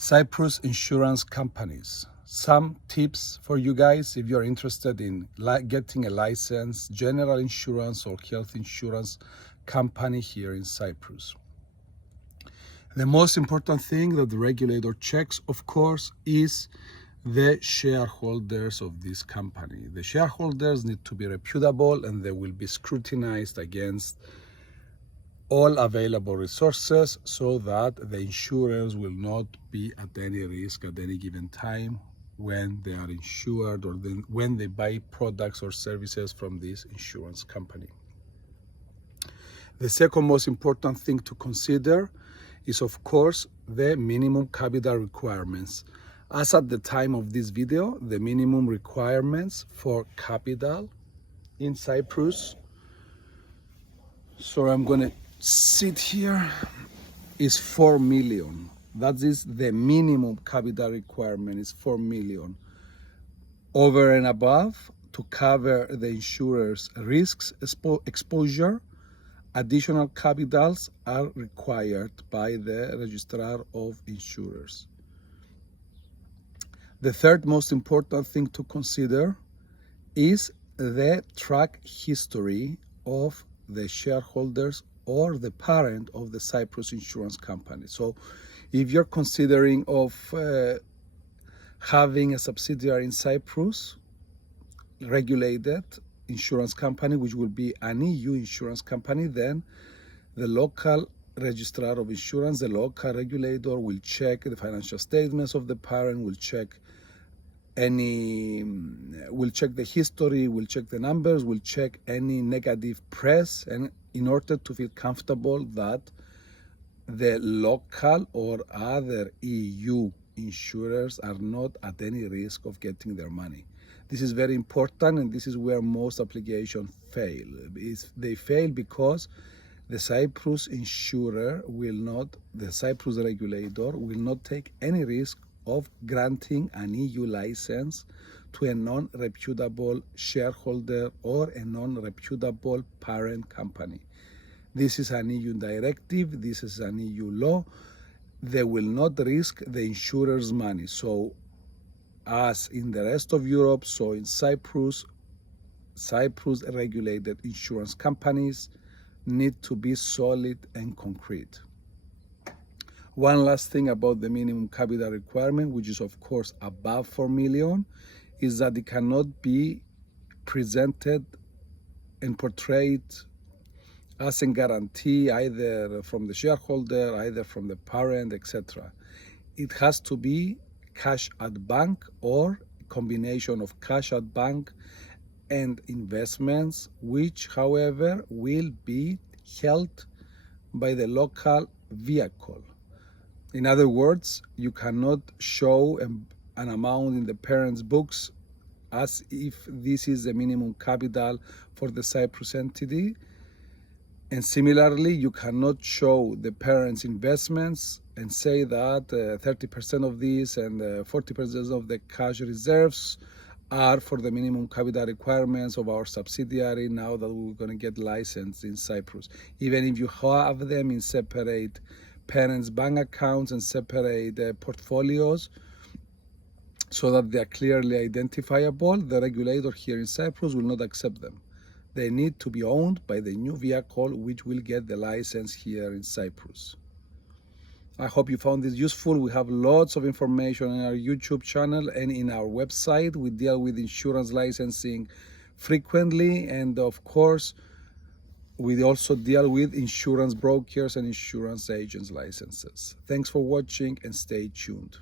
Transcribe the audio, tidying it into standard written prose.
Cyprus insurance companies. Some tips for you guys if you're interested in getting a license, general insurance or health insurance company here in Cyprus. The most important thing that the regulator checks, of course, is the shareholders of this company. The shareholders need to be reputable and they will be scrutinized against all available resources so that the insurers will not be at any risk at any given time when they are insured or when they buy products or services from this insurance company. The second most important thing to consider is, of course, the minimum capital requirements. As at the time of this video, the minimum requirements for capital in Cyprus, so I'm going to sit here, is 4 million. That is the minimum capital requirement, is 4 million. Over and above, to cover the insurer's risks exposure, additional capitals are required by the registrar of insurers. The third most important thing to consider is the track history of the shareholders or the parent of the Cyprus insurance company. So if you're considering of having a subsidiary in Cyprus, regulated insurance company, which will be an EU insurance company, then the local registrar of insurance, the local regulator will check the financial statements of the parent, will check the history, will check the numbers, will check any negative press, and in order to feel comfortable that the local or other EU insurers are not at any risk of getting their money. This is very important, and this is where most applications fail. They fail because the Cyprus insurer the Cyprus regulator will not take any risk of granting an EU license to a non-reputable shareholder or a non-reputable parent company. This is an EU directive, this is an EU law. They will not risk the insurer's money. So as in the rest of Europe, so in Cyprus regulated insurance companies need to be solid and concrete. One last thing about the minimum capital requirement, which is of course above 4 million, is that it cannot be presented and portrayed as a guarantee either from the shareholder, either from the parent, etc. It has to be cash at bank or a combination of cash at bank and investments, which however will be held by the local vehicle. In other words, you cannot show an amount in the parent's books as if this is the minimum capital for the Cyprus entity. And similarly, you cannot show the parent's investments and say that 30% of this and 40% of the cash reserves are for the minimum capital requirements of our subsidiary now that we're going to get licensed in Cyprus. Even if you have them in separate parents' bank accounts and separate portfolios so that they are clearly identifiable, the regulator here in Cyprus will not accept them. They need to be owned by the new vehicle which will get the license here in Cyprus. I hope you found this useful. We have lots of information on our YouTube channel and in our website. We deal with insurance licensing frequently, and of course we also deal with insurance brokers and insurance agents licenses. Thanks for watching and stay tuned.